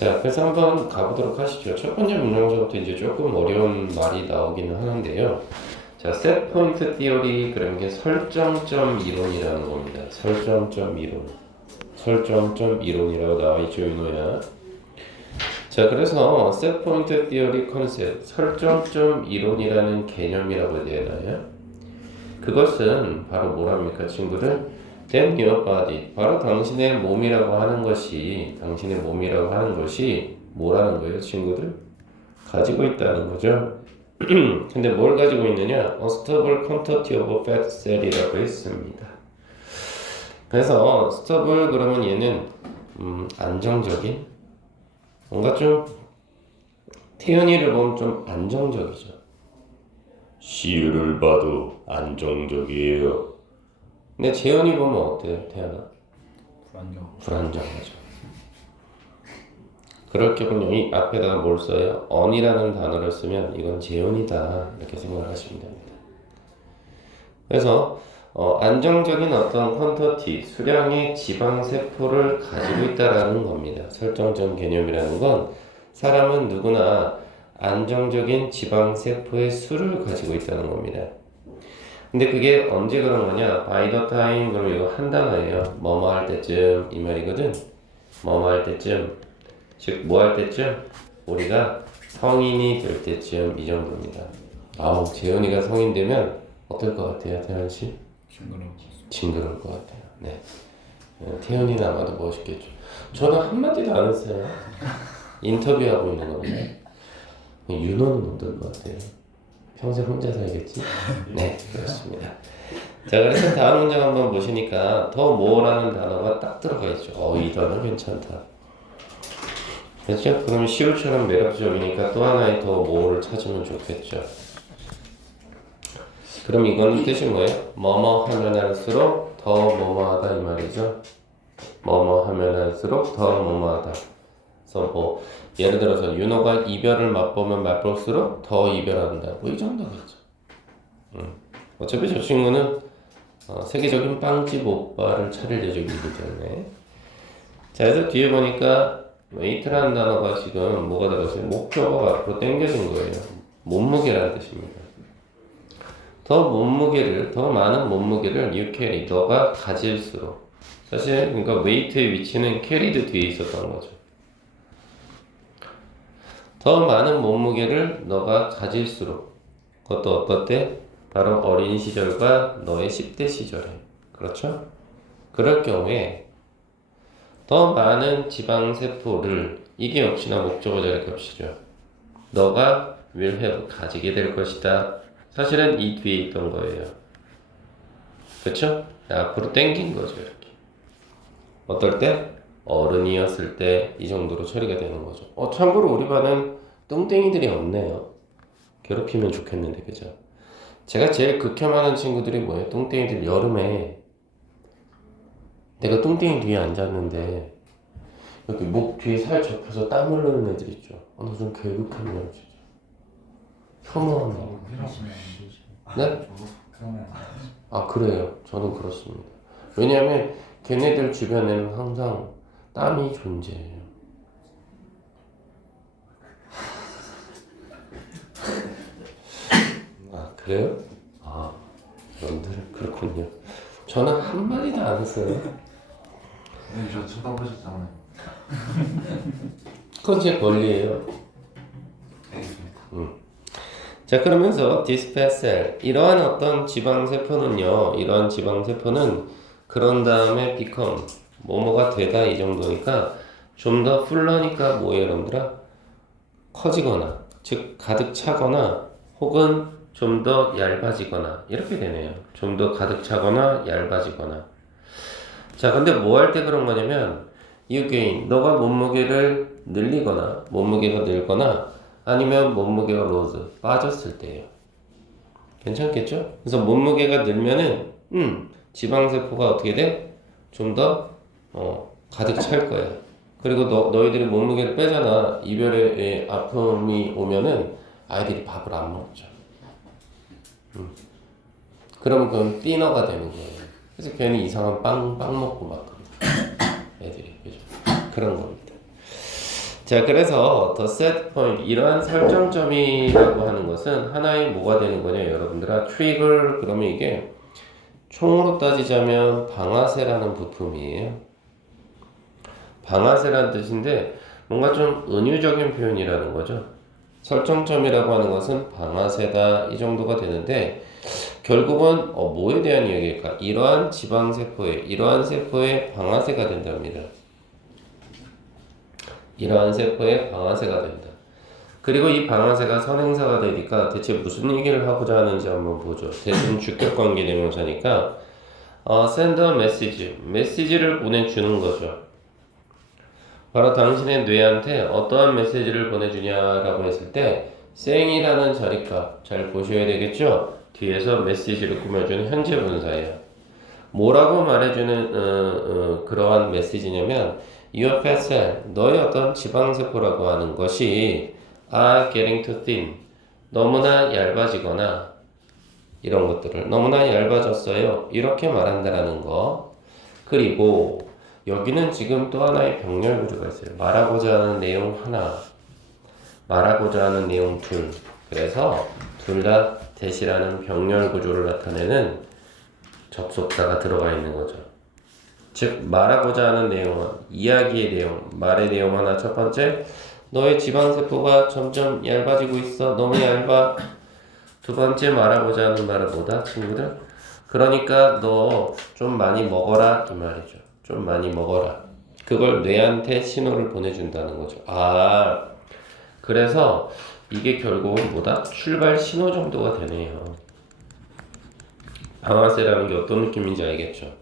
자, 그래서 한번 가보도록 하시죠. 첫 번째 문장서부터 이제 조금 어려운 말이 나오기는 하는데요. 자, set point theory, 그런 게 설정점 이론이라는 겁니다. 설정점 이론. 설정점 이론이라고 나와 있죠, 윤호야. 자, 그래서 set point theory concept, 설정점 이론이라는 개념이라고 되나요? 그것은 바로 뭐랍니까, 친구들? Then your body, 바로 당신의 몸이라고 하는 것이, 당신의 몸이라고 하는 것이 뭐라는 거예요, 친구들? 가지고 있다는 거죠. 근데 뭘 가지고 있느냐? A stable quantity of fat cell이라고 했습니다. 그래서 stable 그러면 얘는 안정적인, 뭔가 좀 태연이를 보면 좀 안정적이죠. 시유를 봐도 안정적이에요. 근데 재현이 보면 어때요, 태연아? 불안정하죠. 그럴 경우는 이 앞에다가 뭘 써요? on이라는 단어를 쓰면 이건 재현이다, 이렇게 생각을 하시면 됩니다. 그래서 안정적인 어떤 퀀터티, 수량의 지방세포를 가지고 있다라는 겁니다. 설정점 개념이라는 건 사람은 누구나 안정적인 지방세포의 수를 가지고 있다는 겁니다. 근데 그게 언제 그런 거냐? by the time, 그럼 이거 한 단어예요. 뭐뭐 할 때쯤, 이 말이거든. 뭐뭐 할 때쯤, 즉 뭐 할 때쯤? 우리가 성인이 될 때쯤, 이 정도입니다. 아우, 재현이가 성인 되면 어떨 것 같아요, 태현씨? 징그러울 것 같아요. 네. 태현이는 아마도 멋있겠죠. 저는 한마디도 안 했어요. 인터뷰하고 있는 건데. 윤호는 어떨 것 같아요? 평생 혼자 살겠지? 네, 그렇습니다. 자, 그래서 다음 문장 한번 보시니까 더 뭐라는 단어가 딱 들어가 있죠. 이 단어 괜찮다. 그렇죠? 그럼 시우처럼 매력적이니까 또 하나의 더 뭐를 찾으면 좋겠죠. 그럼 이건 뜻이 뭐예요? 뭐뭐 하면 할수록 더 뭐뭐하다, 이 말이죠. 뭐뭐 하면 할수록 더 뭐뭐하다. 그래서 뭐 예를 들어서 윤호가 이별을 맛보면 맛볼수록 더 이별한다, 뭐 이 정도겠죠. 어차피 저 친구는 세계적인 빵집 오빠를 차릴 예정이기 때문에. 자, 그래서 뒤에 보니까 웨이트라는 단어가 지금 뭐가 들어갔어요? 목표가 앞으로 당겨진 거예요. 몸무게라는 뜻입니다. 더 많은 몸무게를 you carry, 너가 가질수록. 사실 그러니까 웨이트의 위치는 carried 뒤에 있었던 거죠. 더 많은 몸무게를 너가 가질수록. 그것도 어떨 때? 바로 어린 시절과 너의 10대 시절에. 그렇죠? 그럴 경우에 더 많은 지방세포를, 이게 역시나 목적어 자리 값이죠. 너가 will have, 가지게 될 것이다. 사실은 이 뒤에 있던 거예요. 그렇죠? 앞으로 당긴 거죠, 이렇게. 어떨 때? 어른이었을 때 이 정도로 처리가 되는 거죠. 참고로 우리 반은 뚱땡이들이 없네요. 괴롭히면 좋겠는데, 그죠? 제가 제일 극혐하는 친구들이 뭐예요? 뚱땡이들. 여름에 내가 뚱땡이 뒤에 앉았는데 여기 목 뒤에 살 접혀서 땀 흐르는 애들 있죠. 나 좀 괴롭혔네요, 진짜. 혐오하네. 네? 그래요. 저는 그렇습니다. 왜냐하면 걔네들 주변에는 항상 땀이 존재해요. 그래요? 여러분들 그렇군요. 저는 한마디도 안 했어요. 네, 저 쳐다보셨잖아요. 그건 제 권리예요. 자, 그러면서 디스페셀, 이러한 어떤 지방세포는요, 이러한 지방세포는 그런 다음에 become, 뭐뭐가 되다, 이 정도니까 좀 더 풀러니까 뭐예요, 여러분들아? 커지거나, 즉 가득 차거나, 혹은 좀 더 얇아지거나, 이렇게 되네요. 좀 더 가득 차거나 얇아지거나. 자, 근데 뭐 할 때 그런 거냐면 you gain, 너가 몸무게를 늘리거나, 몸무게가 늘거나, 아니면 몸무게가 lose, 빠졌을 때예요. 괜찮겠죠? 그래서 몸무게가 늘면은 지방세포가 어떻게 돼? 좀 더 가득 찰 거야. 그리고 너희들이 몸무게를 빼잖아. 이별의 아픔이 오면은 아이들이 밥을 안 먹죠. 그러면 그건 띠너가 되는 거예요. 그래서 괜히 이상한 빵 먹고 막 애들이, 그죠? 그런 겁니다. 자, 그래서 the set point 이러한 설정점이라고 하는 것은 하나의 뭐가 되는 거냐, 여러분들아? trigger 그러면 이게 총으로 따지자면 방아쇠라는 부품이에요. 방아쇠라는 뜻인데 뭔가 좀 은유적인 표현이라는 거죠. 설정점이라고 하는 것은 방아쇠다 이 정도가 되는데 결국은 뭐에 대한 이야기일까? 이러한 이러한 세포의 방아쇠가 된답니다. 이러한 세포의 방아쇠가 된다. 그리고 이 방아쇠가 선행사가 되니까 대체 무슨 얘기를 하고자 하는지 한번 보죠. 대신 주격관계 대명사니까 send a message, 메시지를 보내주는 거죠. 바로 당신의 뇌한테 어떠한 메시지를 보내주냐라고 했을 때 saying이라는 자리값 잘 보셔야 되겠죠? 뒤에서 메시지를 꾸며주는 현재 분사예요. 뭐라고 말해주는 그러한 메시지냐면 Your fat cell, 너의 어떤 지방세포라고 하는 것이 are getting too thin, 너무나 얇아지거나 이런 것들을 너무나 얇아졌어요 이렇게 말한다라는 거. 그리고 여기는 지금 또 하나의 병렬 구조가 있어요. 말하고자 하는 내용 하나, 말하고자 하는 내용 둘. 그래서 둘 다 대시라는 병렬 구조를 나타내는 접속사가 들어가 있는 거죠. 즉 말하고자 하는 내용은 이야기의 내용, 말의 내용 하나. 첫 번째, 너의 지방세포가 점점 얇아지고 있어. 너무 얇아. 두 번째 말하고자 하는 말은 뭐다, 친구들? 그러니까 너 좀 많이 먹어라 이 말이죠. 좀 많이 먹어라. 그걸 뇌한테 신호를 보내준다는 거죠. 그래서 이게 결국은 뭐다? 출발 신호 정도가 되네요. 방아쇠라는 게 어떤 느낌인지 알겠죠?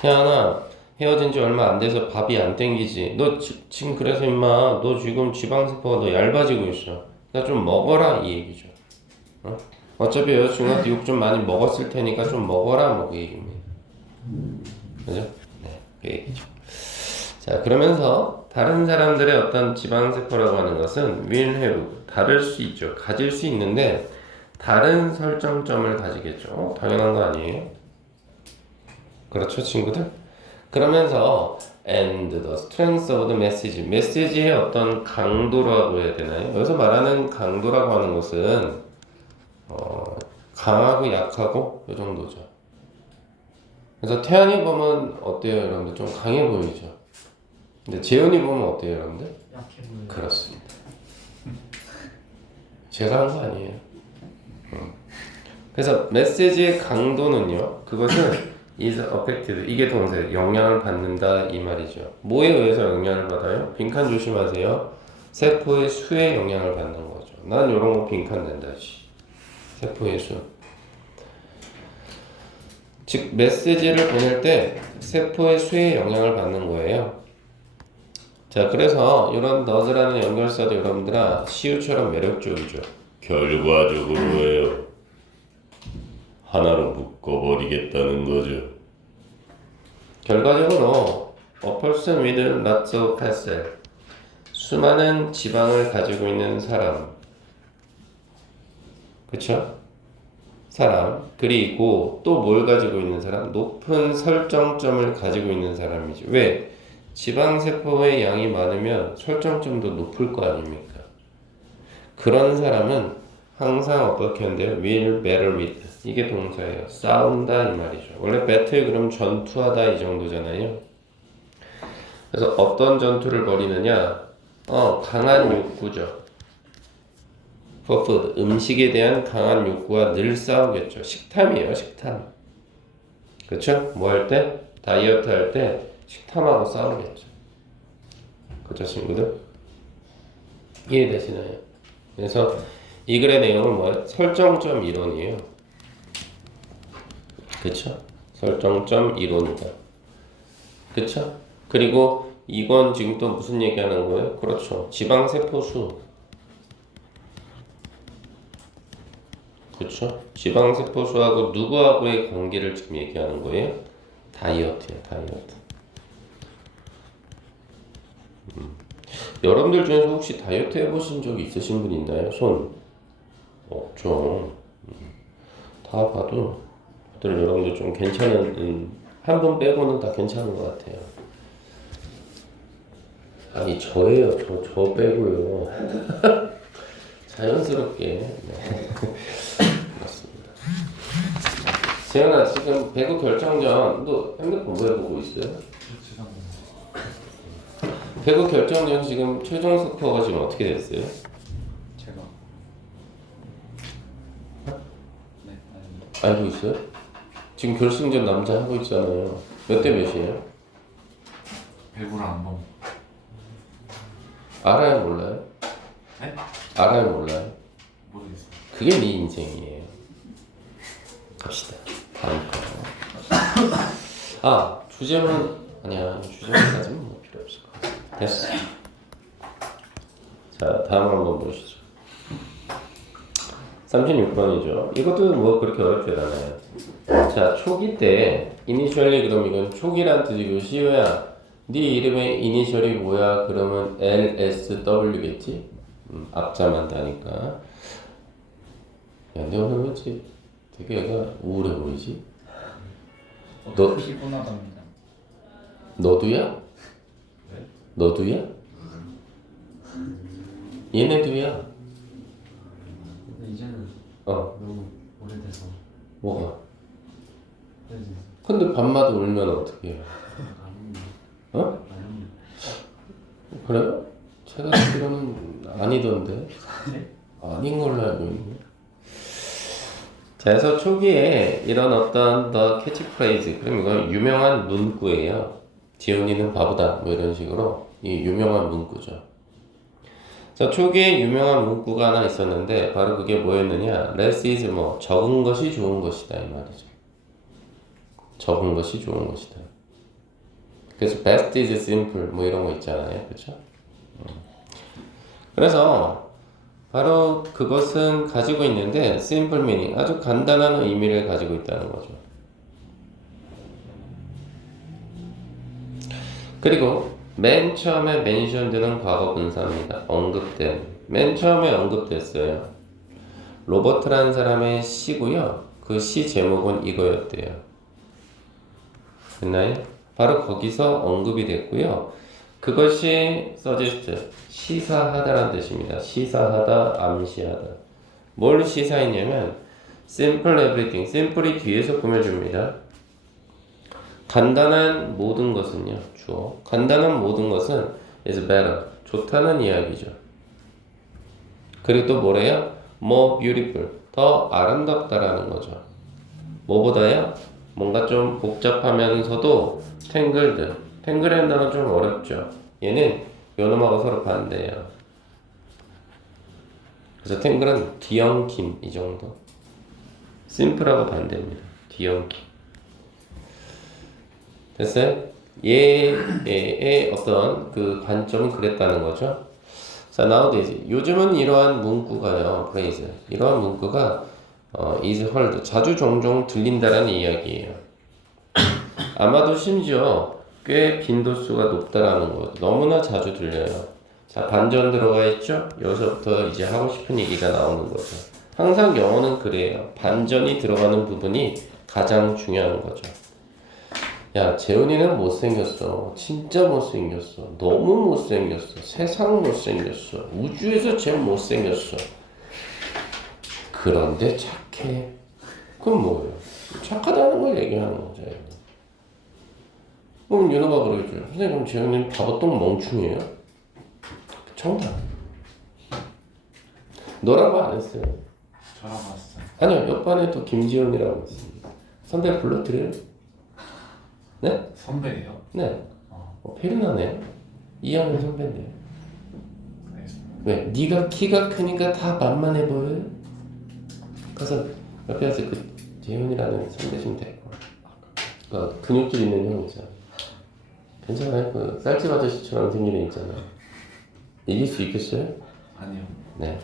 태연아, 헤어진 지 얼마 안 돼서 밥이 안 땡기지. 너 지금 그래서 임마, 너 지금 지방세포가 더 얇아지고 있어. 나 좀 먹어라 이 얘기죠. 어차피 여자친구한테 욕 좀 많이 먹었을 테니까 좀 먹어라 뭐 그 얘기입니다. 그죠? 네, 그 얘기죠. 자, 그러면서 다른 사람들의 어떤 지방세포라고 하는 것은 will have, 다를 수 있죠. 가질 수 있는데 다른 설정점을 가지겠죠. 당연한 거 아니에요? 그렇죠, 친구들? 그러면서 and the strength of the message, 메시지의 어떤 강도라고 해야 되나요? 여기서 말하는 강도라고 하는 것은 강하고 약하고 이 정도죠. 그래서 태연이 보면 어때요, 여러분들? 좀 강해 보이죠? 근데 재현이 보면 어때요, 여러분들? 약해 보여요. 그렇습니다. 제가 한 거 아니에요. 그래서 메시지의 강도는요, 그것은 is affected, 이게 동사예요. 영향을 받는다 이 말이죠. 뭐에 의해서 영향을 받아요? 빈칸 조심하세요. 세포의 수에 영향을 받는 거죠. 난 이런 거 빈칸 낸다. 세포의 수. 즉 메시지를 보낼 때 세포의 수에 영향을 받는 거예요. 자, 그래서 이런 너즈라는 연결사도 여러분들아 시우처럼 매력적이죠. 결과적으로예요. 하나로 묶어버리겠다는 거죠. 결과적으로 a person with lots of fat cell, 수많은 지방을 가지고 있는 사람, 그쵸? 사람, 그리고 또 뭘 가지고 있는 사람? 높은 설정점을 가지고 있는 사람이지. 왜? 지방세포의 양이 많으면 설정점도 높을 거 아닙니까? 그런 사람은 항상 어떻게 한대요? will battle with, 이게 동사예요. 싸운다 이 말이죠. 원래 battle 그럼 전투하다 이 정도잖아요. 그래서 어떤 전투를 벌이느냐? 강한 욕구죠. for food, 음식에 대한 강한 욕구와 늘 싸우겠죠. 식탐이에요, 식탐. 그렇죠? 뭐 할 때? 다이어트 할 때 식탐하고 싸우겠죠. 그렇죠, 친구들? 이해되시나요? 그래서 이 글의 내용은 뭐예요? 설정점 이론이에요. 그쵸? 설정점 이론이다. 그쵸? 그리고 이건 지금 또 무슨 얘기하는 거예요? 그렇죠. 지방세포수. 그쵸? 지방세포수하고 누구하고의 관계를 지금 얘기하는 거예요? 다이어트예요, 다이어트. 여러분들 중에서 혹시 다이어트 해보신 적 있으신 분 있나요? 손? 없죠. 다 봐도 다들 여러분들 좀 괜찮은 한 분 빼고는 다 괜찮은 것 같아요. 아니 저예요. 저 빼고요. 자연스럽게. 네. 그렇습니다. 재현아 지금 배구 결정전 너 핸드폰 왜 보고 있어요? 지상 배구 결정전 지금 최종 스코어가 지금 어떻게 됐어요? 제가 네 아니 알고 있어요? 지금 결승전 남자 하고 있잖아요. 몇 대 몇이에요? 배구를 안 봄. 알아요 몰라요? 네? 알아요 몰라요? 모르겠어. 그게 네 인생이에요. 갑시다. 다음 거. 아 주제만 아니야 주제만까지는 뭐 필요 없을 것 같아. 됐어. 자 다음 한번 보시죠. 36번이죠. 이것도 뭐 그렇게 어렵지 않아요. 자 초기 때 이니셜리 그럼 이건 초기란 뜻이고 시우야 네 이름의 이니셜이 뭐야? 그러면 LSW겠지? 앞자만 다니까. 야, 근데 오늘 왠지 되게 애가 우울해 보이지? 너- 피곤하답니다. 너도야? 네? 너도야? 얘네도야? 근데 이제는 어, 너무 오래돼서 뭐가? 그래서 근데 밤마다 울면 어떡해? 아닙니다. 어? 아닙니다. 그래요? 제가 듣기로는 아니던데? 아닌 걸로 알고 있네. 자, 그래서 초기에 이런 어떤 더 캐치프레이즈, 그럼 이건 유명한 문구예요. 지훈이는 바보다, 뭐 이런 식으로 이 유명한 문구죠. 자, 초기에 유명한 문구가 하나 있었는데 바로 그게 뭐였느냐? Less is more, 적은 것이 좋은 것이다 이 말이죠. 적은 것이 좋은 것이다. 그래서 best is simple 뭐 이런 거 있잖아요, 그렇죠? 그래서 바로 그것은 가지고 있는데 simple meaning 아주 간단한 의미를 가지고 있다는 거죠. 그리고 맨 처음에 mentioned는 과거 분사입니다. 언급된. 맨 처음에 언급됐어요. 로버트라는 사람의 시고요. 그 시 제목은 이거였대요. 됐나요? 바로 거기서 언급이 됐고요. 그것이 suggest, 시사하다라는 뜻입니다. 시사하다, 암시하다. 뭘 시사했냐면 simple everything, simple이 뒤에서 꾸며줍니다. 간단한 모든 것은요. 주어. 간단한 모든 것은 is better, 좋다는 이야기죠. 그리고 또 뭐래요? more beautiful, 더 아름답다라는 거죠. 뭐보다요? 뭔가 좀 복잡하면서도 tangled, tangle이라는 단어는 좀 어렵죠. 얘는 요놈하고 서로 반대예요. 그래서 tangle은 뒤엉킴 이 정도. simple하고 반대입니다. 뒤엉킴. 됐어요? 얘의 어떤 그 관점은 그랬다는 거죠. 자, nowadays 요즘은 이러한 문구가요, phrase 이러한 문구가 is heard 자주 종종 들린다라는 이야기예요. 아마도 심지어 꽤 빈도수가 높다라는 거 너무나 자주 들려요. 자, 반전 들어가 있죠? 여기서부터 이제 하고 싶은 얘기가 나오는 거죠. 항상 영어는 그래요. 반전이 들어가는 부분이 가장 중요한 거죠. 야, 재훈이는 못생겼어. 진짜 못생겼어. 너무 못생겼어. 세상 못생겼어. 우주에서 제일 못생겼어. 그런데 착해. 그럼 뭐예요? 착하다는 걸 얘기하는 거죠. 그럼 윤호가 그러죠. 선생님, 그럼 재훈이는 바보똥 멍충이에요? 정답. 너라고 안 했어요. 저랑 봤어요. 아니요, 옆반에 또 김지훈이라고 있습니다. 선배 불러드려요? 네? 선배예요? 네. 어, 페르나네요. 2학년 선배인데요. 알겠습니다. 왜? 네가 키가 크니까 다 만만해 보여요? 가서 옆에 가서 그 재훈이라는 선배님 데리고 와. 그 근육질 있는 형 있잖아. 괜찮아요? 그 쌀집 아저씨처럼 생긴 애 있잖아. 이길 수 있겠어요? 아니요. 네.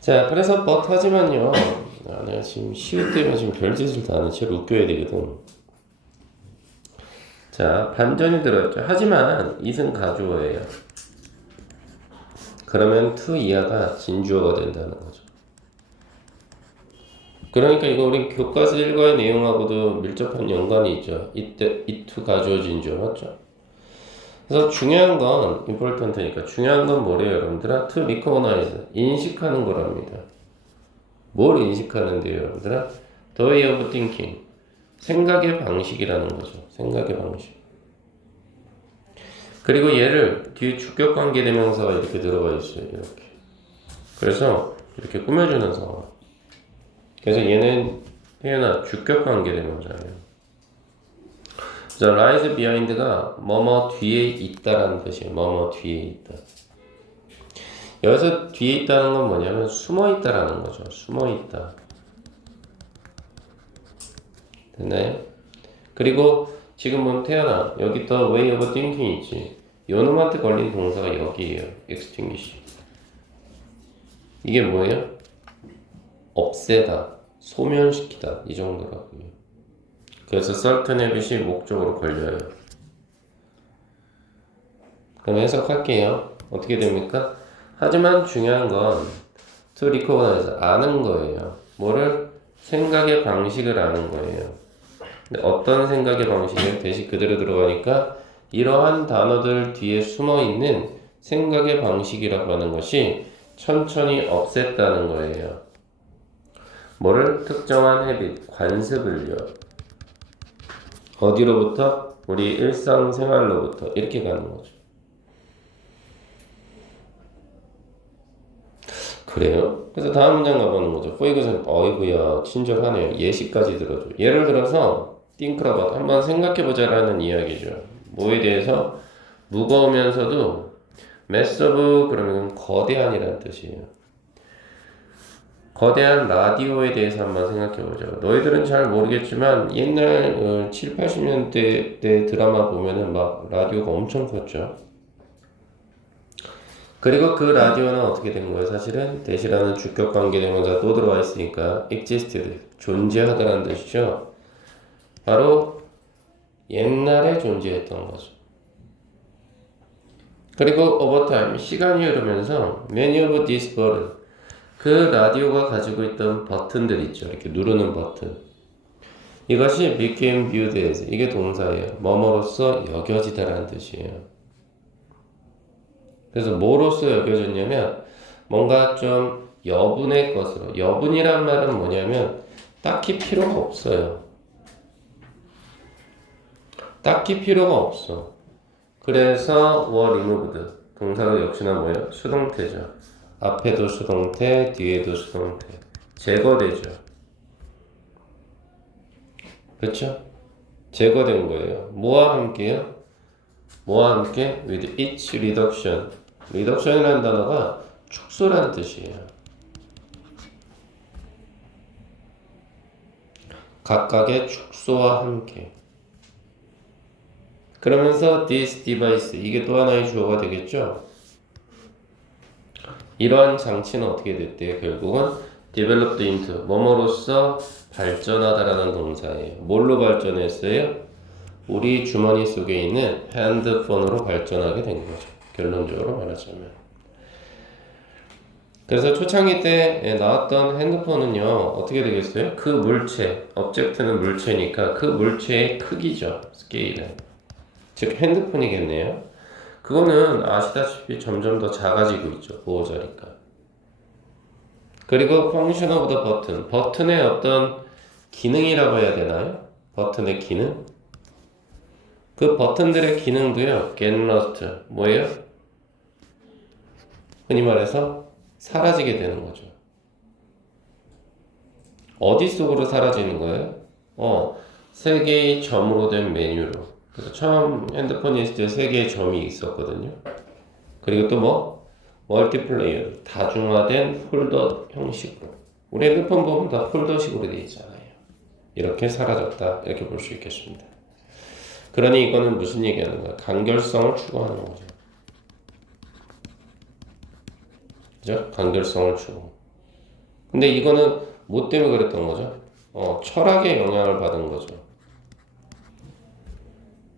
자, 그래서 하지만요. 내가 지금 시우 때문에 지금 별짓을 다 하는 채로 웃겨야 되거든. 자, 반전이 들어있죠. 하지만 it은 가주어예요. 그러면 to 이하가 진주어가 된다는 거죠. 그러니까 이거 우리 교과서 1과의 내용하고도 밀접한 연관이 있죠. it to 가주어 진주어 맞죠? 그래서 중요한 건 important니까 중요한 건 뭐래요, 여러분들아? To recognize 인식하는 거랍니다. 뭘 인식하는데요, 여러분들아? The way of thinking 생각의 방식이라는 거죠. 생각의 방식. 그리고 얘를 뒤에 주격관계대명사가 이렇게 들어가 있어요. 이렇게. 그래서 이렇게 꾸며주는 상황. 그래서 얘는 태연아 주격관계대명사예요. 자, rise behind가 뭐뭐 뒤에 있다라는 뜻이에요. 뭐뭐 뒤에 있다. 여기서 뒤에 있다는 건 뭐냐면 숨어 있다라는 거죠. 숨어 있다. 됐나요? 그리고 지금 보면 태연아 여기 더 way of thinking 있지. 요 놈한테 걸린 동사가 여기에요. extinguish. 이게 뭐예요? 없애다, 소멸시키다 이 정도라고요. 그래서 certain habit이 목적으로 걸려요. 그럼 해석할게요. 어떻게 됩니까? 하지만 중요한 건 to recognize 아는 거예요. 뭐를? 생각의 방식을 아는 거예요. 근데 어떤 생각의 방식을 대신 그대로 들어가니까 이러한 단어들 뒤에 숨어있는 생각의 방식이라고 하는 것이 천천히 없앴다는 거예요. 뭐를? 특정한 헤빗, 관습을요. 어디로부터? 우리 일상생활로부터 이렇게 가는 거죠. 그래요? 그래서 다음 문장 가보는 거죠. For example, 어이구야 친절하네요. 예시까지 들어줘. 예를 들어서 think about, 한번 생각해보자라는 이야기죠. 뭐에 대해서? 무거우면서도 massive 그러면 거대한이라는 뜻이에요. 거대한 라디오에 대해서 한번 생각해보자. 너희들은 잘 모르겠지만 옛날 7, 80년대 때 드라마 보면은 막 라디오가 엄청 컸죠. 그리고 그 라디오는 어떻게 된 거예요? 사실은 대시라는 주격관계대명사 또 들어와 있으니까 existed, 존재하다라는 뜻이죠. 바로 옛날에 존재했던 거죠. 그리고 over time, 시간이 흐르면서 many of these buttons, 그 라디오가 가지고 있던 버튼들 있죠. 이렇게 누르는 버튼. 이것이 became viewed as, 이게 동사예요. 뭐뭐로서 여겨지다라는 뜻이에요. 그래서 뭐로서 여겨졌냐면 뭔가 좀 여분의 것으로. 여분이란 말은 뭐냐면 딱히 필요가 없어요. 딱히 필요가 없어. 그래서 were removed. 동사가 역시나 뭐예요? 수동태죠. 앞에도 수동태, 뒤에도 수동태. 제거되죠. 그렇죠? 제거된 거예요. 뭐와 함께요? 뭐와 함께? with each reduction. reduction이라는 단어가 축소라는 뜻이에요. 각각의 축소와 함께. 그러면서 this device, 이게 또 하나의 주어가 되겠죠? 이러한 장치는 어떻게 됐대요? 결국은 developed into, 뭐뭐로서 발전하다라는 동사예요. 뭘로 발전했어요? 우리 주머니 속에 있는 핸드폰으로 발전하게 된 거죠. 결론적으로 말하자면. 그래서 초창기 때 나왔던 핸드폰은요, 어떻게 되겠어요? 그 물체, object는 물체니까 그 물체의 크기죠. 스케일은. 즉 핸드폰이겠네요. 그거는 아시다시피 점점 더 작아지고 있죠. 보호자니까. 그리고 function of the button. 버튼의 어떤 기능이라고 해야 되나요? 버튼의 기능? 그 버튼들의 기능도요. get lost. 뭐예요? 흔히 말해서 사라지게 되는 거죠. 어디 속으로 사라지는 거예요? 세 개의 점으로 된 메뉴로. 그래서 처음 핸드폰이 있을 때 세 개의 점이 있었거든요. 그리고 또 뭐? 멀티플레이어, 다중화된 폴더 형식으로. 우리 핸드폰 보면 다 폴더식으로 되어 있잖아요. 이렇게 사라졌다. 이렇게 볼 수 있겠습니다. 그러니 이거는 무슨 얘기하는 거야? 간결성을 추구하는 거죠. 그죠? 간결성을 추구. 근데 이거는 뭐 때문에 그랬던 거죠? 철학의 영향을 받은 거죠.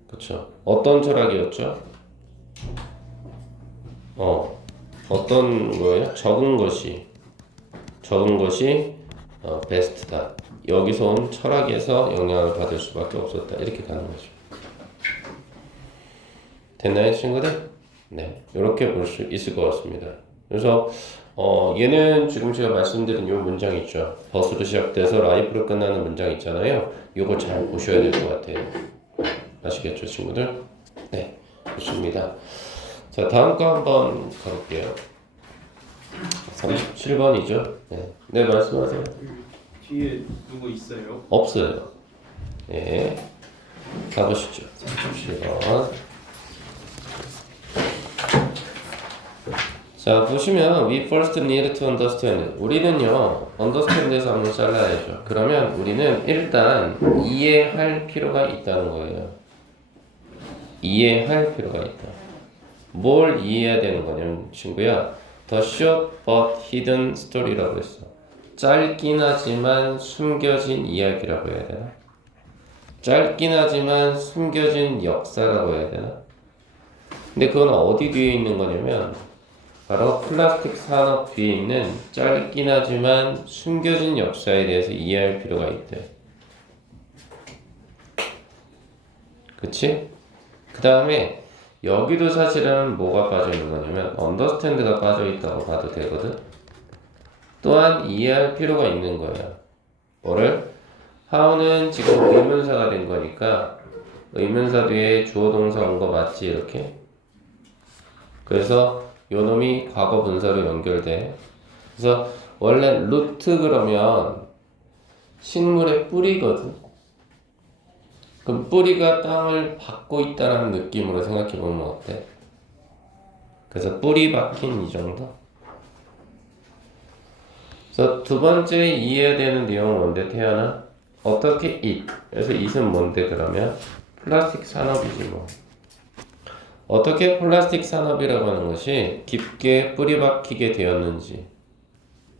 그렇죠. 어떤 철학이었죠? 어떤 거예요? 적은 것이 베스트다. 여기서 온 철학에서 영향을 받을 수밖에 없었다. 이렇게 가는 거죠. 됐나요, 친구들? 네, 이렇게 볼 수 있을 것 같습니다. 그래서 얘는 지금 제가 말씀드린 요 문장 있죠. 버스로 시작돼서 라이프로 끝나는 문장 있잖아요. 요거 잘 보셔야 될 것 같아요. 아시겠죠, 친구들? 네, 좋습니다. 자, 다음 거 한번 가볼게요. 37번이죠. 네, 말씀하세요. 뒤에 누구 있어요? 없어요. 예, 가보시죠. 37번. 자, 보시면 we first need to understand. 우리는요, understand에서 한번 잘라야죠. 그러면 우리는 일단 이해할 필요가 있다는 거예요. 이해할 필요가 있다. 뭘 이해해야 되는 거냐면 친구야, the short but hidden story라고 했어. 짧긴 하지만 숨겨진 이야기라고 해야 되나? 짧긴 하지만 숨겨진 역사라고 해야 되나? 근데 그건 어디 뒤에 있는 거냐면 바로 플라스틱 산업 뒤에 있는 짧긴 하지만 숨겨진 역사에 대해서 이해할 필요가 있대. 그치? 그 다음에 여기도 사실은 뭐가 빠져있는 거냐면 understand가 빠져있다고 봐도 되거든. 또한 이해할 필요가 있는 거야. 뭐를? how는 지금 의문사가 된 거니까 의문사 뒤에 주어 동사 온 거 맞지 이렇게? 그래서 요 놈이 과거 분사로 연결돼. 그래서 원래 루트 그러면 식물의 뿌리거든. 그럼 뿌리가 땅을 받고 있다는 느낌으로 생각해 보면 어때? 그래서 뿌리 박힌 이 정도? 그래서 두 번째 이해해야 되는 내용은 뭔데 태연아? 어떻게 it? 그래서 it은 뭔데 그러면? 플라스틱 산업이지 뭐. 어떻게 플라스틱 산업이라고 하는 것이 깊게 뿌리 박히게 되었는지.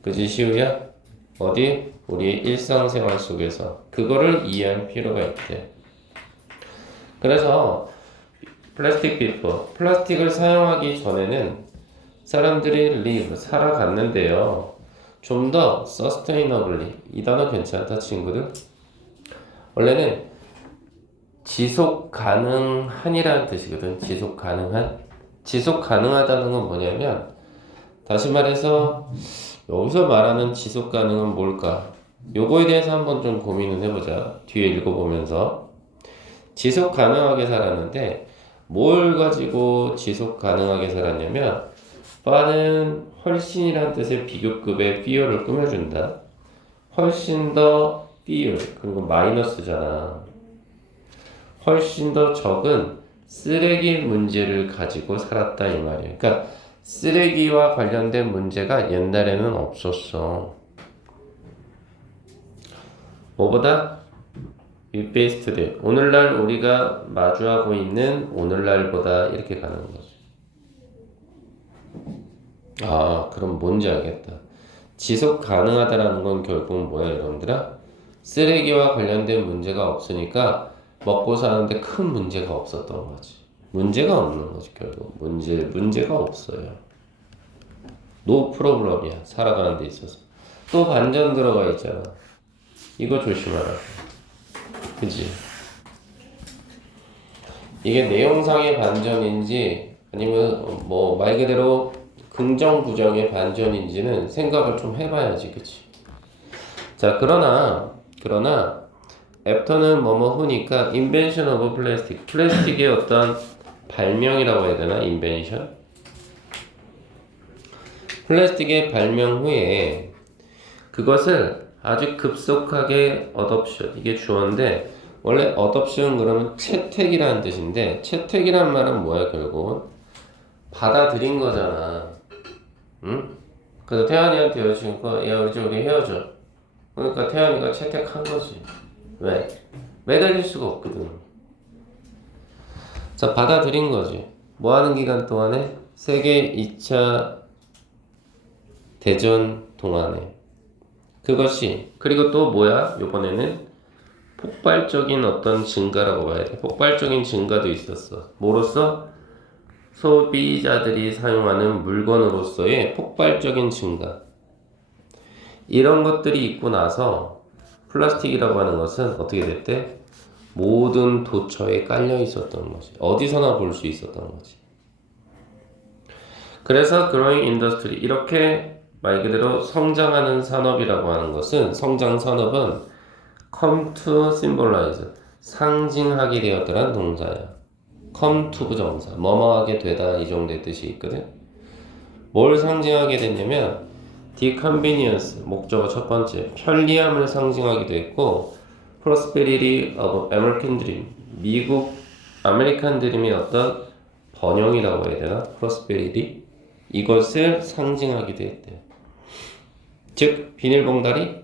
그지 시우야? 어디? 우리의 일상생활 속에서 그거를 이해할 필요가 있대. 그래서 플라스틱 비포, 플라스틱을 사용하기 전에는 사람들이 live, 살아갔는데요. 좀 더 sustainably, 이 단어 괜찮다 친구들? 원래는 지속 가능한이라는 뜻이거든. 지속 가능한. 지속 가능하다는 건 뭐냐면 다시 말해서 여기서 말하는 지속 가능은 뭘까? 요거에 대해서 한번 좀 고민을 해보자. 뒤에 읽어보면서 지속 가능하게 살았는데 뭘 가지고 지속 가능하게 살았냐면 빠는 훨씬이란 뜻의 비교급의 비율을 꾸며준다. 훨씬 더 비율 그리고 마이너스잖아. 훨씬 더 적은 쓰레기 문제를 가지고 살았다 이 말이에요. 그러니까 쓰레기와 관련된 문제가 옛날에는 없었어. 뭐보다? We face today. 오늘날 우리가 마주하고 있는 오늘날보다 이렇게 가는 거지. 아, 그럼 뭔지 알겠다. 지속 가능하다라는 건 결국 뭐야 여러분들아? 쓰레기와 관련된 문제가 없으니까 먹고 사는데 큰 문제가 없었던 거지. 문제가 없는 거지 결국. 문제가 없어요. 노 프로블럼이야. 살아가는 데 있어서. 또 반전 들어가 있잖아. 이거 조심하라. 그치? 이게 내용상의 반전인지 아니면 뭐 말 그대로 긍정 부정의 반전인지는 생각을 좀 해봐야지. 그치? 자, 그러나 애프터는 뭐뭐 후니까 invention of plastic. 플라스틱의 어떤 발명이라고 해야 되나? invention? 플라스틱의 발명 후에 그것을 아주 급속하게 adoption. 이게 주어인데 원래 adoption 그러면 채택이라는 뜻인데 채택이란 말은 뭐야 결국은? 받아들인 거잖아. 응? 그래서 태연이한테 여자친구가 야 우리 헤어져. 그러니까 태연이가 채택한 거지. 왜? 매달릴 수가 없거든. 자, 받아들인 거지. 뭐 하는 기간 동안에? 세계 2차 대전 동안에. 그것이, 그리고 또 뭐야? 요번에는 폭발적인 어떤 증가라고 봐야 돼. 폭발적인 증가도 있었어. 뭐로써? 소비자들이 사용하는 물건으로서의 폭발적인 증가. 이런 것들이 있고 나서 플라스틱이라고 하는 것은 어떻게 됐대? 모든 도처에 깔려 있었던 거지. 어디서나 볼 수 있었던 거지. 그래서 growing industry 이렇게 말 그대로 성장하는 산업이라고 하는 것은 성장 산업은 come to symbolize 상징하게 되었더란 동사야. come to 부정사 뭐뭐하게 되다 이 정도의 뜻이 있거든. 뭘 상징하게 됐냐면 the convenience 목적어 첫 번째 편리함을 상징하기도 했고 prosperity of American dream 미국 아메리칸 드림의 어떤 번영이라고 해야 되나? prosperity 이것을 상징하기도 했대. 즉 비닐봉다리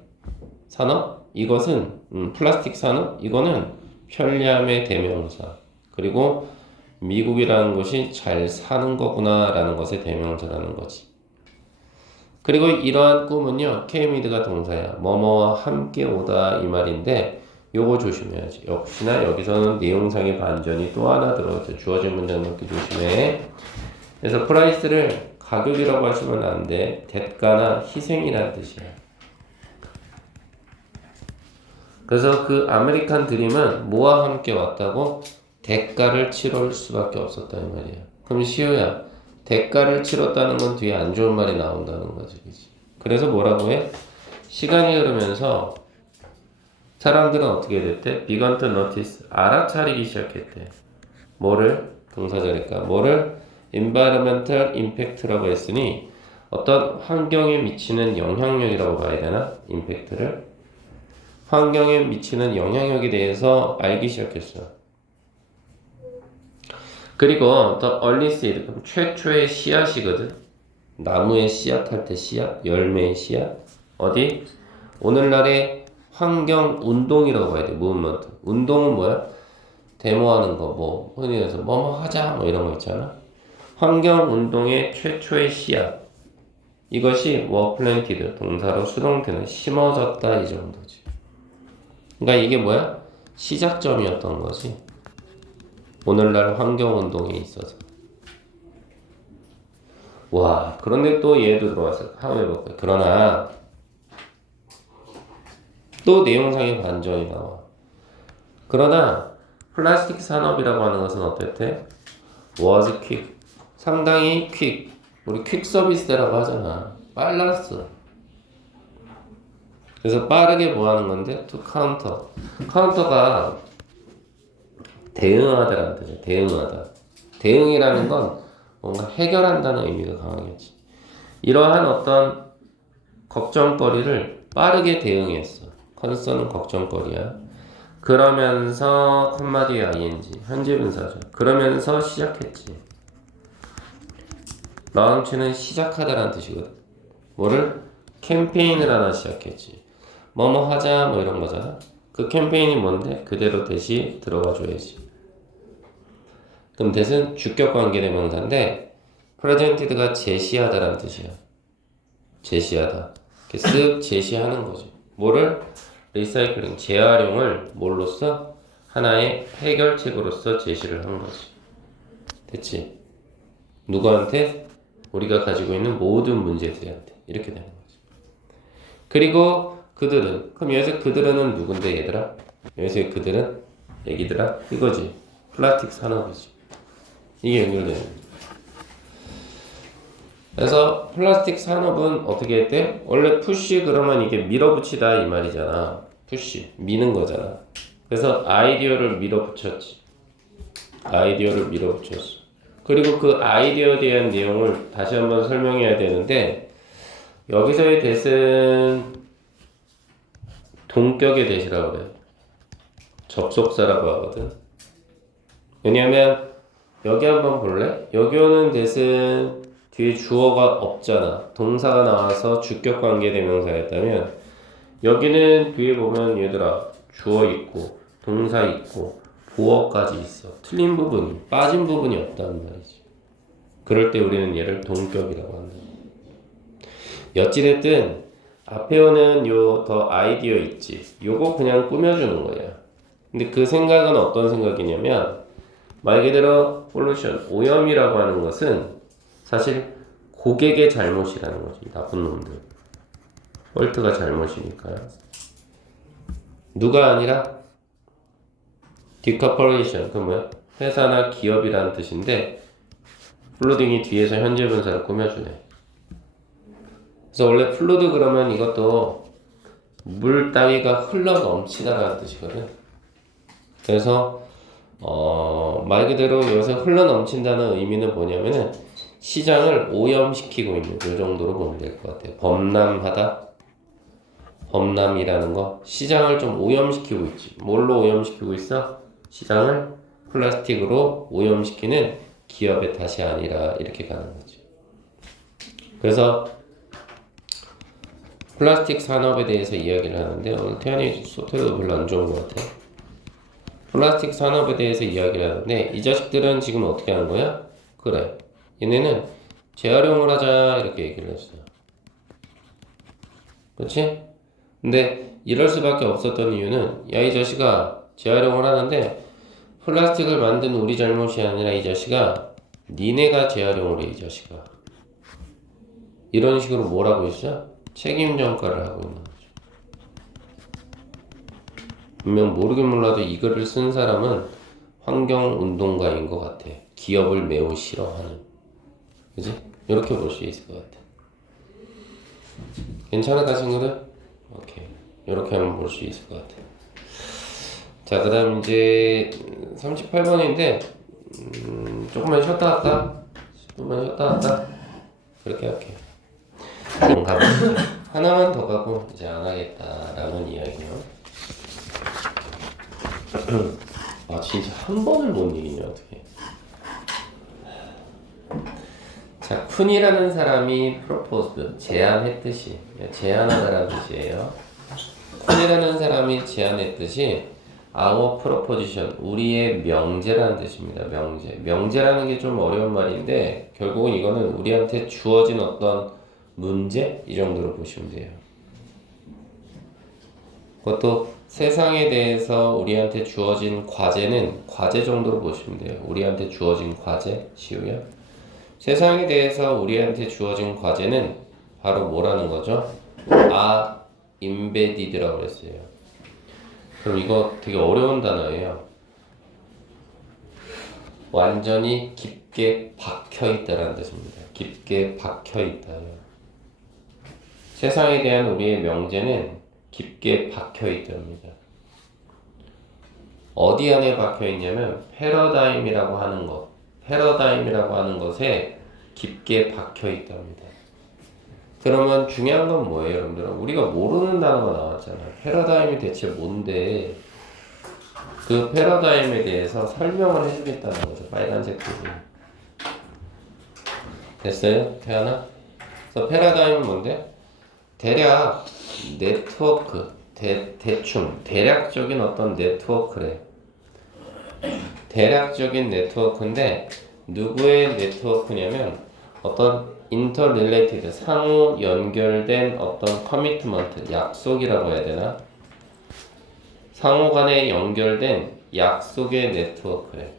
산업 이것은 플라스틱 산업 이거는 편리함의 대명사 그리고 미국이라는 곳이 잘 사는 거구나 라는 것의 대명사라는 거지. 그리고 이러한 꿈은요 케이미드가 동사야. 뭐뭐와 함께 오다 이 말인데 요거 조심해야지. 역시나 여기서는 내용상의 반전이 또 하나 들어있어. 주어진 문장 넣기 조심해. 그래서 프라이스를 가격이라고 하시면 안 돼. 대가나 희생이라는 뜻이야. 그래서 그 아메리칸 드림은 뭐와 함께 왔다고? 대가를 치를 수밖에 없었다 이 말이야. 그럼 시우야 대가를 치렀다는 건 뒤에 안 좋은 말이 나온다는 거지. 그치? 그래서 뭐라고 해? 시간이 흐르면서 사람들은 어떻게 됐대? began to notice 알아차리기 시작했대. 뭐를? 동사절일까? 뭐를? environmental impact라고 했으니 어떤 환경에 미치는 영향력이라고 봐야 되나? impact를 환경에 미치는 영향력에 대해서 알기 시작했어. 그리고 the early seed 그럼 최초의 씨앗이거든. 나무의 씨앗 할 때 씨앗, 열매의 씨앗 어디? 오늘날의 환경 운동이라고 봐야 돼. 무브먼트. 운동은 뭐야? 데모하는 거, 뭐 흔히 해서 뭐뭐 하자 뭐 이런 거 있잖아. 환경 운동의 최초의 씨앗 이것이 were planted 동사로 수동태는 심어졌다 이 정도지. 그러니까 이게 뭐야? 시작점이었던 거지. 오늘날 환경운동에 있어서. 와, 그런데 또 얘도 들어왔어. 한번 해볼까요? 그러나 또 내용상의 반전이 나와. 그러나 플라스틱 산업이라고 하는 것은 어땠대? was quick. 상당히 quick. 우리 퀵 서비스라고 하잖아. 빨랐어. 그래서 빠르게 뭐 하는 건데? to counter. 카운터가 대응하다라는 뜻이야. 대응하다. 대응이라는 건 뭔가 해결한다는 의미가 강하겠지. 이러한 어떤 걱정거리를 빠르게 대응했어. 컨서는 걱정거리야. 그러면서 콤마디의 ing 현재 분사죠. 그러면서 시작했지. launch는 시작하다라는 뜻이거든. 뭐를? 캠페인을 하나 시작했지. 뭐뭐 하자 뭐 이런 거잖아. 그 캠페인이 뭔데? 그대로 대시 들어가 줘야지. 그럼 대신 주격관계 대명사인데 presented가 제시하다라는 뜻이야. 제시하다. 이렇게 쓱 제시하는 거지. 뭐를? 리사이클링, 재활용을 뭘로써? 하나의 해결책으로서 제시를 한 거지. 됐지? 누구한테? 우리가 가지고 있는 모든 문제들한테. 이렇게 되는 거지. 그리고 그들은, 그럼 여기서 그들은 누군데 얘들아? 여기서 그들은 얘기들아? 이거지. 플라스틱 산업이지. 이게 연결되는 거지. 그래서 플라스틱 산업은 어떻게 했대? 원래 푸시 그러면 이게 밀어붙이다 이 말이잖아. 푸시 미는 거잖아. 그래서 아이디어를 밀어붙였지. 아이디어를 밀어붙였어. 그리고 그 아이디어에 대한 내용을 다시 한번 설명해야 되는데 여기서의 대신 동격의 대시라고 그래. 접속사라고 하거든. 왜냐면 여기 한번 볼래? 여기 오는 대신 뒤에 주어가 없잖아. 동사가 나와서 주격관계 대명사였다면 여기는 뒤에 보면 얘들아 주어 있고 동사 있고 보어까지 있어. 틀린 부분이 빠진 부분이 없다는 말이지. 그럴 때 우리는 얘를 동격이라고 한다. 어찌됐든 앞에 오는 요 더 아이디어 있지. 요거 그냥 꾸며주는 거야. 근데 그 생각은 어떤 생각이냐면 말 그대로 폴루션 오염이라고 하는 것은 사실 고객의 잘못이라는 거지. 나쁜 놈들. 폴트가 잘못이니까요. 누가 아니라 디커퍼레이션 그 뭐야? 회사나 기업이라는 뜻인데 플루딩이 뒤에서 현재 분사를 꾸며주네. 그래서 원래 플루드 그러면 이것도 물 따위가 흘러 넘치다라는 뜻이거든. 그래서 말 그대로 여기서 흘러 넘친다는 의미는 뭐냐면은 시장을 오염시키고 있는 이 정도로 보면 될 것 같아요. 범람하다. 범람이라는 거 시장을 좀 오염시키고 있지. 뭘로 오염시키고 있어? 시장을 플라스틱으로 오염시키는 기업의 탓이 아니라 이렇게 가는 거지. 그래서 플라스틱 산업에 대해서 이야기를 하는데 오늘 태연이 소태도 별로 안 좋은 것 같아. 플라스틱 산업에 대해서 이야기를 하는데 이 자식들은 지금 어떻게 하는 거야? 그래. 얘네는 재활용을 하자 이렇게 얘기를 했어요. 그렇지? 근데 이럴 수밖에 없었던 이유는 야 이 자식아 재활용을 하는데 플라스틱을 만든 우리 잘못이 아니라 이 자식아 니네가 재활용을 해 이 자식아 이런 식으로 뭐라고 있어? 책임 전가를 하고 있는 거죠. 분명 모르긴 몰라도 이 글을 쓴 사람은 환경운동가인 것 같아. 기업을 매우 싫어하는. 그지? 이렇게 볼 수 있을 것 같아. 괜찮을까 친구들? 오케이. 이렇게 하면 볼 수 있을 것 같아. 자, 그 다음 이제 38번인데 조금만 쉬었다 할까? 10분만 쉬었다 할까? 그렇게 할게. 가보시죠. 하나만 더 가고 이제 안 하겠다라는 이야기요. 아 진짜 한 번을 못 이기냐 어떻게? 자, 쿤이라는 사람이 프로포즈 제안했듯이 제안하다라는 뜻이에요. 쿤이라는 사람이 제안했듯이 our proposition 우리의 명제라는 뜻입니다. 명제라는 게 좀 어려운 말인데 결국은 이거는 우리한테 주어진 어떤 문제 이 정도로 보시면 돼요. 그것도 세상에 대해서 우리한테 주어진 과제는 과제 정도로 보시면 돼요. 우리한테 주어진 과제 시우야. 세상에 대해서 우리한테 주어진 과제는 바로 뭐라는 거죠? embedded라고 그랬어요. 그럼 이거 되게 어려운 단어예요. 완전히 깊게 박혀있다라는 뜻입니다. 깊게 박혀있다요. 세상에 대한 우리의 명제는 깊게 박혀있답니다. 어디 안에 박혀있냐면 패러다임이라고 하는 것, 패러다임이라고 하는 것에 깊게 박혀있답니다. 그러면 중요한 건 뭐예요, 여러분들? 우리가 모르는 단어가 나왔잖아요. 패러다임이 대체 뭔데? 그 패러다임에 대해서 설명을 해주겠다는 거죠. 빨간색 부분. 됐어요? 태연아? 그래서 패러다임은 뭔데? 대략 네트워크, 대충 대략적인 어떤 네트워크래. 대략적인 네트워크인데 누구의 네트워크냐면 어떤 interrelated 상호 연결된 어떤 커미트먼트 약속이라고 해야 되나? 상호 간에 연결된 약속의 네트워크래.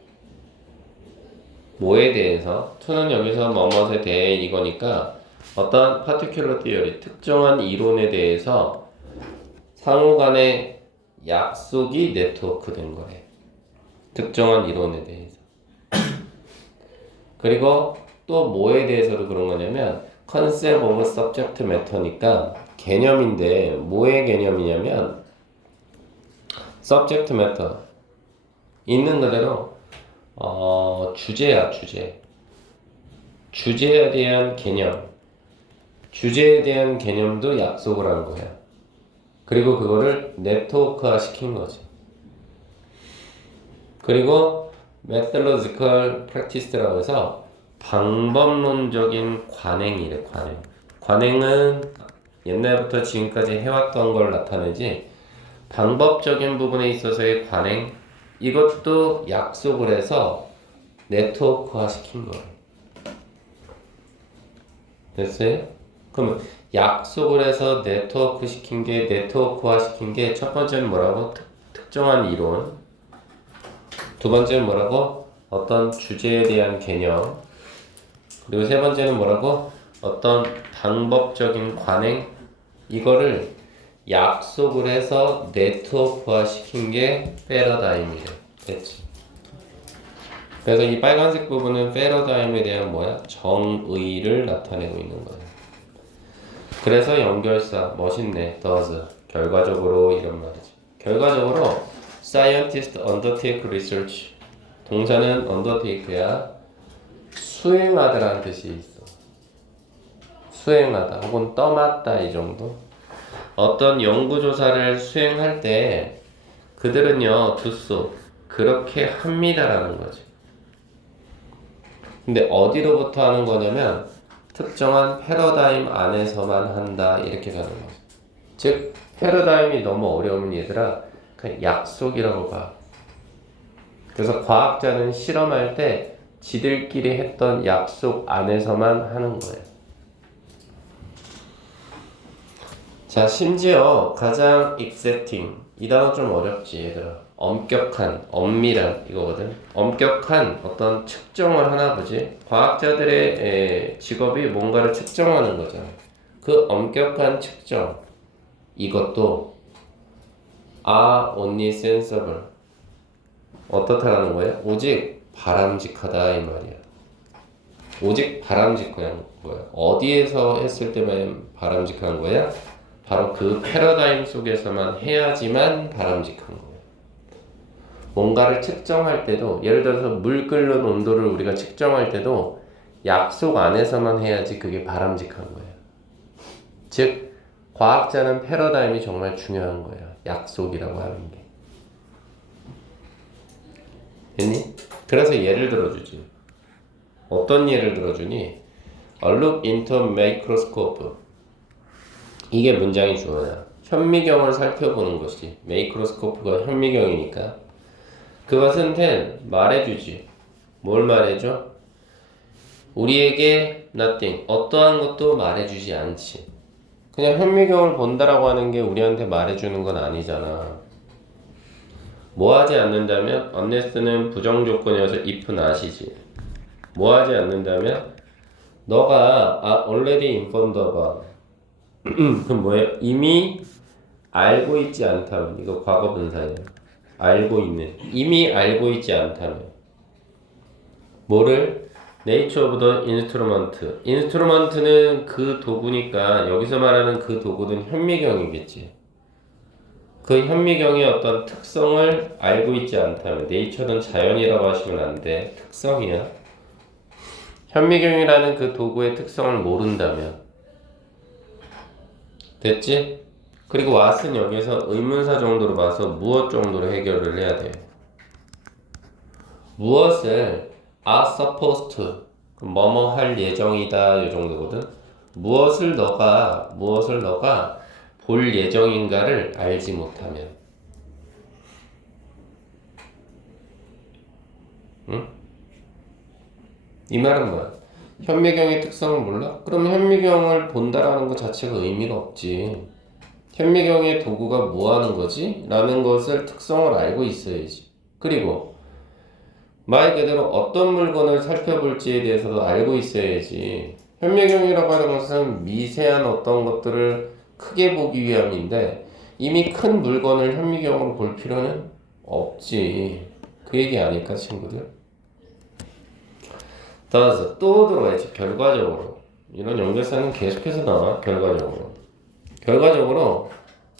뭐에 대해서? to는 여기서 뭐뭐에 대해 이거니까 어떤 particular theory, 특정한 이론에 대해서 상호 간의 약속이 네트워크 된 거래. 특정한 이론에 대해서. 그리고 또 뭐에 대해서도 그런 거냐면 concept of subject matter니까 개념인데 뭐의 개념이냐면 subject matter 있는 그대로 주제야 주제. 주제에 대한 개념. 주제에 대한 개념도 약속을 한 거야. 그리고 그거를 네트워크화 시킨 거지. 그리고 methodological practice라고 해서 방법론적인 관행이래. 관행은 옛날부터 지금까지 해왔던 걸 나타내지 방법적인 부분에 있어서의 관행 이것도 약속을 해서 네트워크화 시킨 거예요. 됐어요? 그러면 약속을 해서 네트워크화 시킨 게 첫 번째는 뭐라고? 특정한 이론. 두 번째는 뭐라고? 어떤 주제에 대한 개념. 그리고 세 번째는 뭐라고? 어떤 방법적인 관행. 이거를 약속을 해서 네트워크화 시킨 게 패러다임이래. 됐지. 그래서 이 빨간색 부분은 패러다임에 대한 뭐야? 정의를 나타내고 있는 거야. 그래서 연결사 멋있네. does 결과적으로 이런 말이지. 결과적으로 scientist undertake research 동사는 undertake야. 수행하다라는 뜻이 있어. 수행하다 혹은 떠맡다 이 정도. 어떤 연구조사를 수행할 때 그들은요 do 그렇게 합니다라는 거지. 근데 어디로부터 하는 거냐면 특정한 패러다임 안에서만 한다 이렇게 가는 거지. 즉 패러다임이 너무 어려우면 얘들아 그냥 약속이라고 봐. 그래서 과학자는 실험할 때 지들끼리 했던 약속 안에서만 하는 거예요. 자, 심지어 가장 exacting 이 단어 좀 어렵지 얘들아. 엄격한, 엄밀한 이거거든. 엄격한 어떤 측정을 하나 보지. 과학자들의 직업이 뭔가를 측정하는 거잖아. 그 엄격한 측정 이것도 are only sensible 어떻다라는 거야? 오직 바람직하다 이 말이야. 오직 바람직한 거야. 어디에서 했을 때만 바람직한 거야? 바로 그 패러다임 속에서만 해야지만 바람직한 거야. 뭔가를 측정할 때도 예를 들어서 물 끓는 온도를 우리가 측정할 때도 약속 안에서만 해야지 그게 바람직한 거야. 즉 과학자는 패러다임이 정말 중요한 거야. 약속이라고 하는 게. 됐니? 그래서 예를 들어주지. 어떤 예를 들어주니? A look into microscope. 이게 문장이 주어야. 현미경을 살펴보는 것이. 마이크로스코프가 현미경이니까. 그것은 말해주지. 뭘 말해줘? 우리에게 nothing. 어떠한 것도 말해주지 않지. 그냥 현미경을 본다라고 하는 게 우리한테 말해주는 건 아니잖아. 뭐 하지 않는다면 unless는 부정조건이어서 if not이지. 뭐 하지 않는다면 너가 already informed about 그럼 뭐예요? 이미 알고 있지 않다면 이거 과거 분사예요. 알고 있는 이미 알고 있지 않다면 뭐를? Nature of the instrument. instrument는 그 도구니까 여기서 말하는 그 도구는 현미경이겠지. 그 현미경의 어떤 특성을 알고 있지 않다면 네이처는 자연이라고 하시면 안 돼. 특성이야. 현미경이라는 그 도구의 특성을 모른다면 됐지? 그리고 what은 여기서 의문사 정도로 봐서 무엇 정도로 해결을 해야 돼. 무엇을 are supposed to 뭐뭐 할 예정이다 이 정도거든. 무엇을 너가 볼 예정인가를 알지 못하면 응? 이 말은 뭐야? 현미경의 특성을 몰라? 그럼 현미경을 본다라는 것 자체가 의미가 없지. 현미경의 도구가 뭐 하는 거지? 라는 것을 특성을 알고 있어야지. 그리고 말 그대로 어떤 물건을 살펴볼지에 대해서도 알고 있어야지. 현미경이라고 하는 것은 미세한 어떤 것들을 크게 보기 위함인데 이미 큰 물건을 현미경으로 볼 필요는 없지. 그 얘기 아닐까 친구들? 따라서 또 들어가야지. 결과적으로 이런 연결사는 계속해서 나와. 결과적으로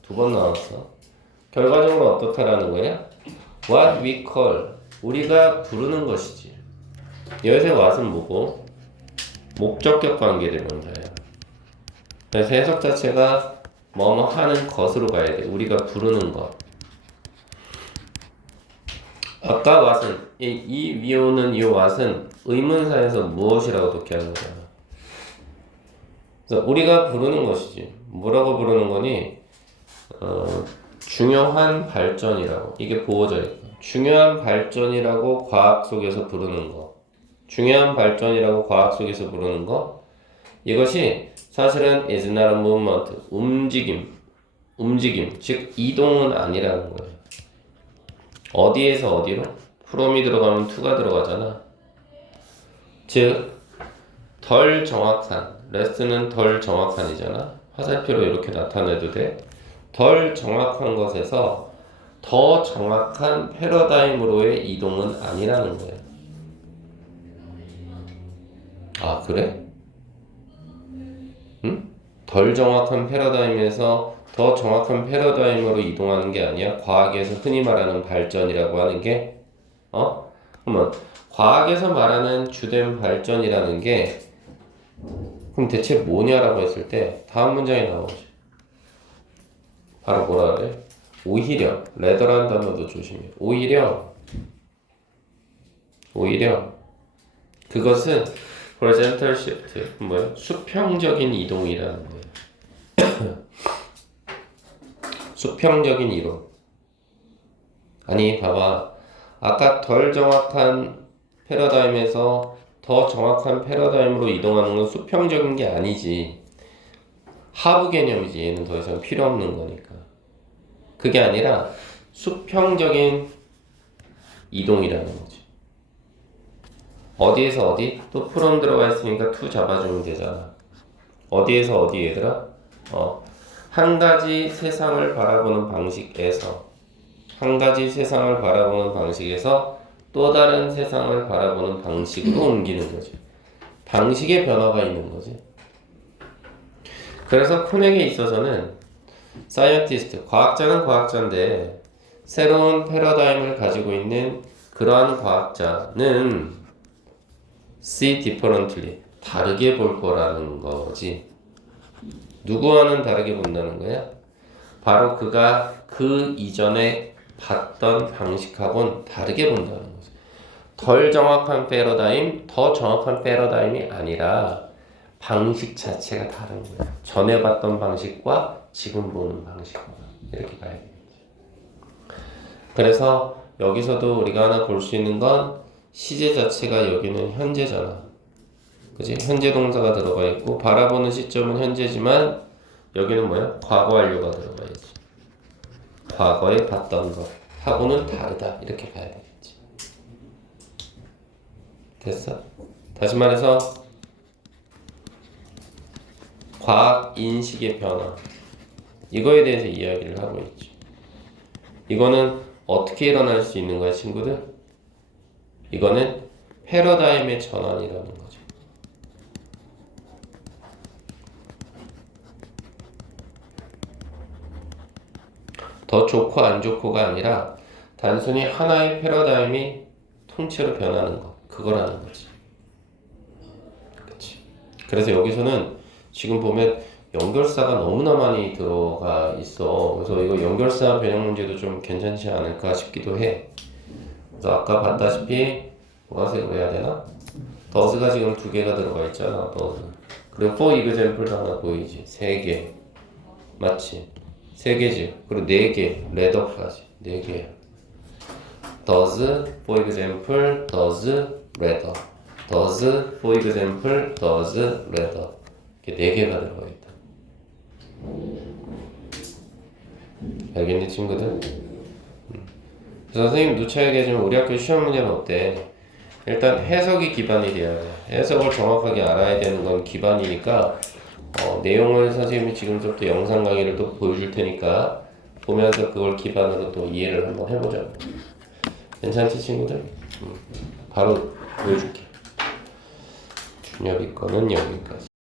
두 번 나왔어. 결과적으로 어떻다라는 거야? What we call 우리가 부르는 것이지. 여기서 what은 뭐고? 목적격 관계를 명사야. 그래서 해석 자체가 뭐뭐 하는 것으로 가야 돼. 우리가 부르는 것. 아까 what은 이 위에 오는 이 what은 의문사에서 무엇이라고 독해하는 거야. 그래서 우리가 부르는 것이지. 뭐라고 부르는 거니? 중요한 발전이라고. 이게 보호자일 거야. 중요한 발전이라고 과학 속에서 부르는 거. 중요한 발전이라고 과학 속에서 부르는 거. 이것이 사실은 is not a movement. 움직임. 즉 이동은 아니라는 거예요. 어디에서 어디로? from이 들어가면 to가 들어가잖아. 즉 덜 정확한. less는 덜 정확한이잖아. 화살표로 이렇게 나타내도 돼. 덜 정확한 것에서 더 정확한 패러다임으로의 이동은 아니라는 거예요. 아, 그래? 응? 덜 정확한 패러다임에서 더 정확한 패러다임으로 이동하는 게 아니야? 과학에서 흔히 말하는 발전이라고 하는 게? 그러면 과학에서 말하는 주된 발전이라는 게 그럼 대체 뭐냐라고 했을 때 다음 문장에 나오죠. 바로 뭐라 그래? 오히려 레더라는 단어도 조심해. 오히려 그것은 horizontal shift 뭐야? 수평적인 이동이라는 거예요. 수평적인 이동. 아니 봐봐. 아까 덜 정확한 패러다임에서 더 정확한 패러다임으로 이동하는 건 수평적인 게 아니지. 하부 개념이지. 얘는 더 이상 필요 없는 거니까. 그게 아니라 수평적인 이동이라는 거지. 어디에서 어디? 또 from 들어가 있으니까 to 잡아주면 되잖아. 어디에서 어디 얘들아? 한 가지 세상을 바라보는 방식에서 또 다른 세상을 바라보는 방식으로 옮기는 거지. 방식의 변화가 있는 거지. 그래서 코넥에 있어서는 사이언티스트, 과학자는 과학자인데 새로운 패러다임을 가지고 있는 그러한 과학자는 see differently, 다르게 볼 거라는 거지. 누구와는 다르게 본다는 거야? 바로 그가 그 이전에 봤던 방식하고는 다르게 본다는 거지. 덜 정확한 패러다임, 더 정확한 패러다임이 아니라 방식 자체가 다른 거야. 전에 봤던 방식과 지금 보는 방식과 이렇게 봐야 되겠지. 그래서 여기서도 우리가 하나 볼 수 있는 건 시제 자체가 여기는 현재잖아. 그지? 현재 동사가 들어가 있고 바라보는 시점은 현재지만 여기는 뭐야? 과거 완료가 들어가 있지. 과거에 봤던 것 하고는 다르다. 이렇게 봐야 되겠지. 됐어? 다시 말해서 과학 인식의 변화 이거에 대해서 이야기를 하고 있죠. 이거는 어떻게 일어날 수 있는 거야, 친구들? 이거는 패러다임의 전환이라는 거죠. 더 좋고 안 좋고가 아니라 단순히 하나의 패러다임이 통째로 변하는 거, 그거라는 거지. 그치? 그래서 여기서는 지금 보면 연결사가 너무나 많이 들어가 있어. 그래서 이거 연결사 변형 문제도 좀 괜찮지 않을까 싶기도 해. 그래서 아까 봤다시피 보라색으로 해야 되나? does가 지금 2개가 들어가 있잖아. does. 그리고 for example도 하나 보이지. 3개. 맞지? 3개지. 그리고 4개. rather까지. 4개야. does, for example, does, rather. does, for example, does, rather. 이렇게 4개가 들어가 있다. 알겠니, 친구들? 그래서 선생님 누차 얘기하지만 우리 학교 시험 문제는 어때? 일단 해석이 기반이 돼야 돼. 해석을 정확하게 알아야 되는 건 기반이니까 내용을 선생님이 지금부터 영상 강의를 또 보여줄 테니까 보면서 그걸 기반으로 또 이해를 한번 해보자. 괜찮지, 친구들? 바로 보여줄게. 준엽이 거는 여기까지.